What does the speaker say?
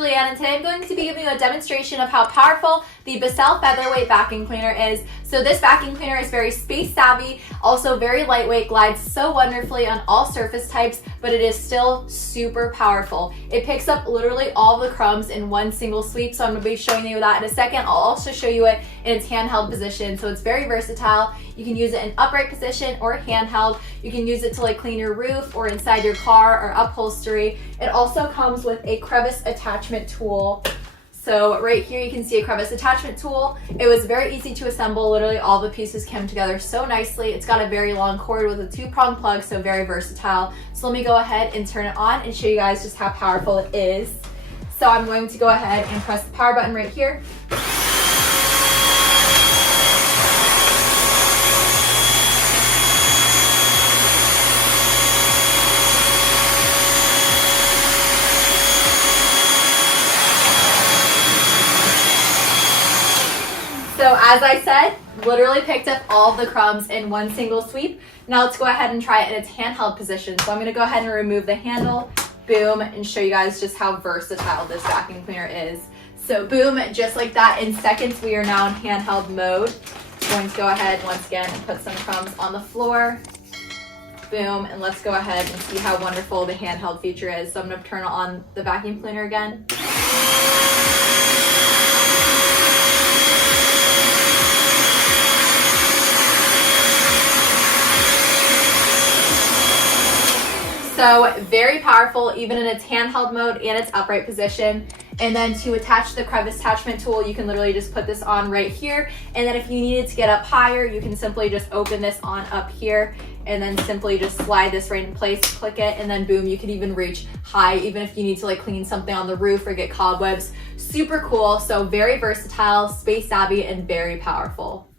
Julianne, and today I'm going to be giving you a demonstration of how powerful the Bissell Featherweight vacuum cleaner is. So this vacuum cleaner is very space savvy, also very lightweight, glides so wonderfully on all surface types, but it is still super powerful. It picks up literally all the crumbs in one single sweep, so I'm going to be showing you that in a second. I'll also show you it in its handheld position, so it's very versatile. You can use it in upright position or handheld. You can use it to clean your roof or inside your car or upholstery. It also comes with a crevice attachment tool. So right here you can see a crevice attachment tool. It was very easy to assemble. Literally all the pieces came together so nicely. It's got a very long cord with a 2-prong plug, so very versatile. So let me go ahead and turn it on and show you guys just how powerful it is. So I'm going to go ahead and press the power button right here. So as I said, literally picked up all the crumbs in one single sweep. Now let's go ahead and try it in its handheld position. So I'm gonna go ahead and remove the handle, boom, and show you guys just how versatile this vacuum cleaner is. So boom, just like that, in seconds we are now in handheld mode. I'm going to go ahead once again and put some crumbs on the floor. Boom, and let's go ahead and see how wonderful the handheld feature is. So I'm gonna turn on the vacuum cleaner again. So very powerful, even in its handheld mode and its upright position. And then to attach the crevice attachment tool, you can literally just put this on right here. And then if you needed to get up higher, you can simply just open this on up here and then simply just slide this right in place, click it, and then boom, you can even reach high, even if you need to clean something on the roof or get cobwebs. Super cool, so very versatile, space savvy, and very powerful.